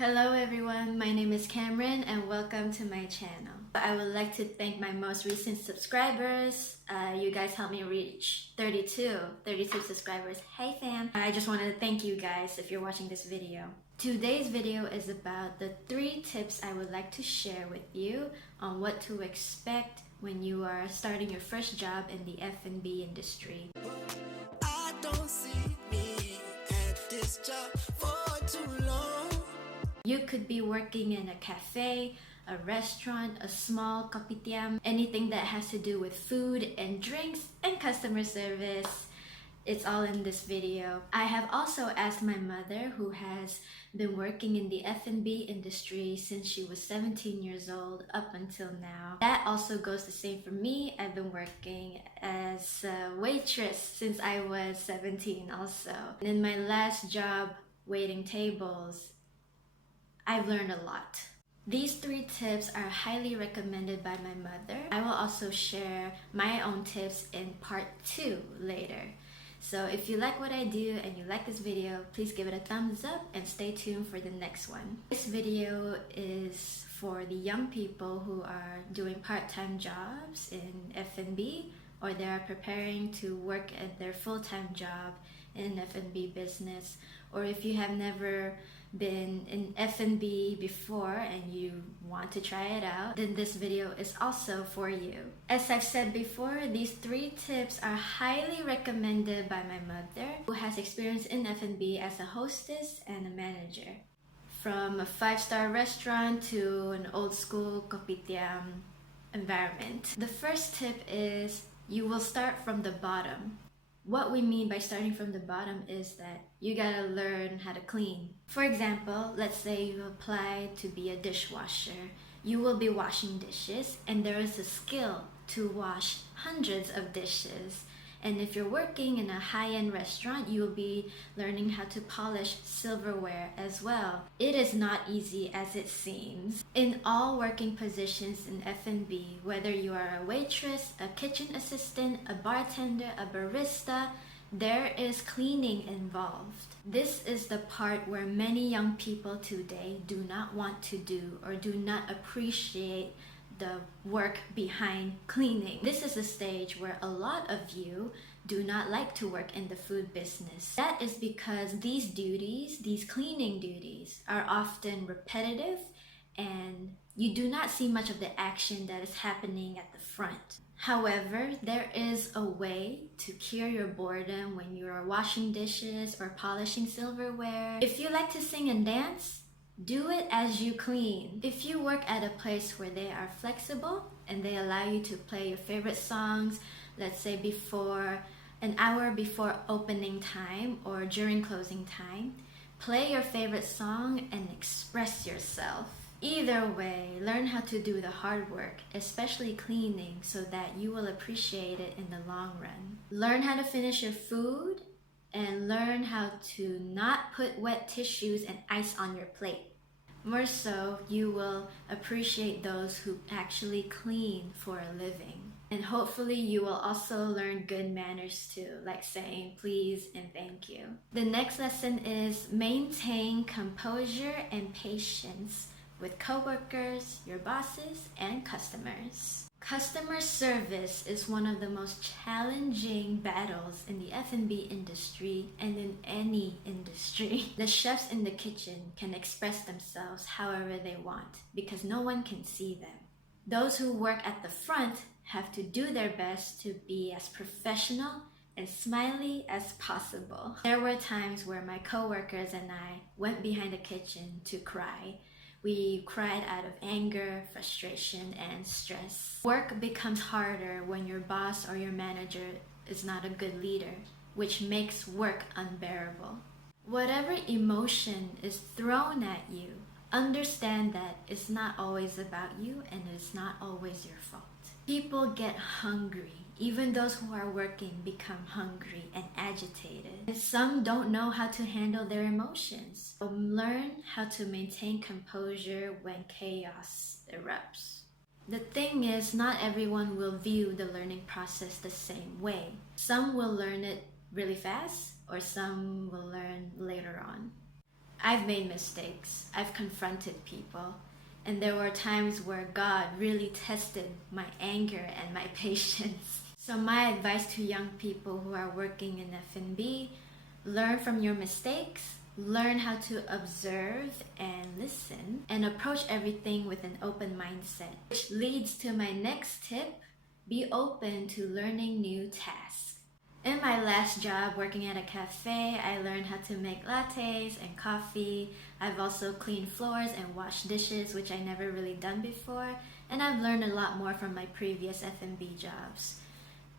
Hello everyone, my name is Cameron and welcome to my channel. I would like to thank my most recent subscribers. You guys helped me reach 32 subscribers. Hey fam! I just wanted to thank you guys if you're watching this video. Today's video is about the 3 tips I would like to share with you on what to expect when you are starting your first job in the F&B industry. I don't see me at this job for too long. You could be working in a cafe, a restaurant, a small kopitiam, anything that has to do with food and drinks and customer service. It's all in this video. I have also asked my mother, who has been working in the F&B industry since she was 17 years old up until now. That also goes the same for me. I've been working as a waitress since I was 17 also. And in my last job, waiting tables, I've learned a lot. These 3 tips are highly recommended by my mother. I will also share my own tips in part 2 later. So if you like what I do and you like this video, please give it a thumbs up and stay tuned for the next one. This video is for the young people who are doing part-time jobs in F&B, or they are preparing to work at their full-time job in F&B business, or if you have never been in F&B before and you want to try it out, then this video is also for you. As I've said before, these 3 tips are highly recommended by my mother, who has experience in F&B as a hostess and a manager. From a 5-star restaurant to an old school kopitiam environment. The first tip is you will start from the bottom. What we mean by starting from the bottom is that you gotta learn how to clean. For example, let's say you apply to be a dishwasher. You will be washing dishes, and there is a skill to wash hundreds of dishes. And if you're working in a high-end restaurant, you will be learning how to polish silverware as well. It is not easy as it seems. In all working positions in F&B, whether you are a waitress, a kitchen assistant, a bartender, a barista, there is cleaning involved. This is the part where many young people today do not want to do or do not appreciate the work behind cleaning. This is a stage where a lot of you do not like to work in the food business. That is because these duties, these cleaning duties, are often repetitive and you do not see much of the action that is happening at the front. However, there is a way to cure your boredom when you are washing dishes or polishing silverware. If you like to sing and dance, do it as you clean. If you work at a place where they are flexible and they allow you to play your favorite songs, let's say an hour before opening time or during closing time, play your favorite song and express yourself. Either way, learn how to do the hard work, especially cleaning, so that you will appreciate it in the long run. Learn how to finish your food and learn how to not put wet tissues and ice on your plate. More so, you will appreciate those who actually clean for a living. And hopefully you will also learn good manners too, like saying please and thank you. The next lesson is maintain composure and patience with coworkers, your bosses, and customers. Customer service is one of the most challenging battles in the F&B industry and in any industry. The chefs in the kitchen can express themselves however they want because no one can see them. Those who work at the front have to do their best to be as professional and smiley as possible. There were times where my coworkers and I went behind the kitchen to cry. We cried out of anger, frustration, and stress. Work becomes harder when your boss or your manager is not a good leader, which makes work unbearable. Whatever emotion is thrown at you, understand that it's not always about you and it's not always your fault. People get hungry. Even those who are working become hungry and agitated. And some don't know how to handle their emotions. So learn how to maintain composure when chaos erupts. The thing is, not everyone will view the learning process the same way. Some will learn it really fast, or some will learn later on. I've made mistakes. I've confronted people. And there were times where God really tested my anger and my patience. So my advice to young people who are working in F&B, learn from your mistakes, learn how to observe and listen, and approach everything with an open mindset. Which leads to my next tip, be open to learning new tasks. In my last job working at a cafe, I learned how to make lattes and coffee. I've also cleaned floors and washed dishes, which I never really done before, and I've learned a lot more from my previous F&B jobs.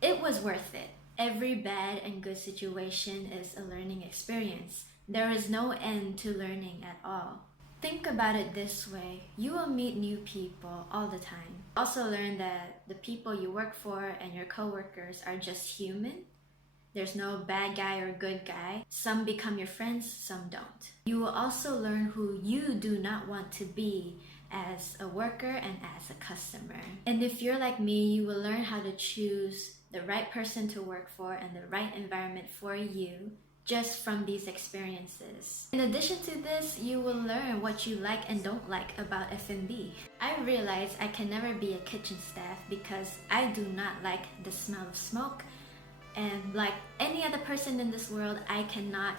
It was worth it. Every bad and good situation is a learning experience. There is no end to learning at all. Think about it this way, you will meet new people all the time. Also learn that the people you work for and your coworkers are just human. There's no bad guy or good guy. Some become your friends, some don't. You will also learn who you do not want to be as a worker and as a customer. And if you're like me, you will learn how to choose the right person to work for and the right environment for you just from these experiences. In addition to this, you will learn what you like and don't like about F&B. I realized I can never be a kitchen staff because I do not like the smell of smoke. And like any other person in this world, I cannot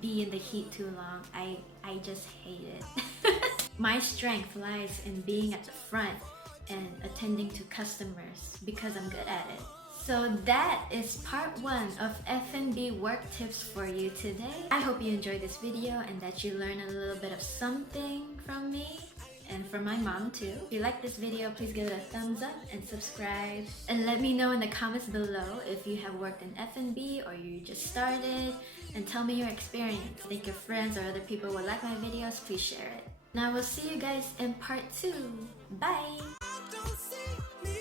be in the heat too long. I just hate it. My strength lies in being at the front and attending to customers because I'm good at it. So that is part 1 of F&B work tips for you today. I hope you enjoyed this video and that you learned a little bit of something from me. And from my mom too. If you like this video, please give it a thumbs up and subscribe. And let me know in the comments below if you have worked in F&B or you just started, and tell me your experience. If your friends or other people would like my videos, please share it. Now we'll see you guys in part 2. Bye! I don't see me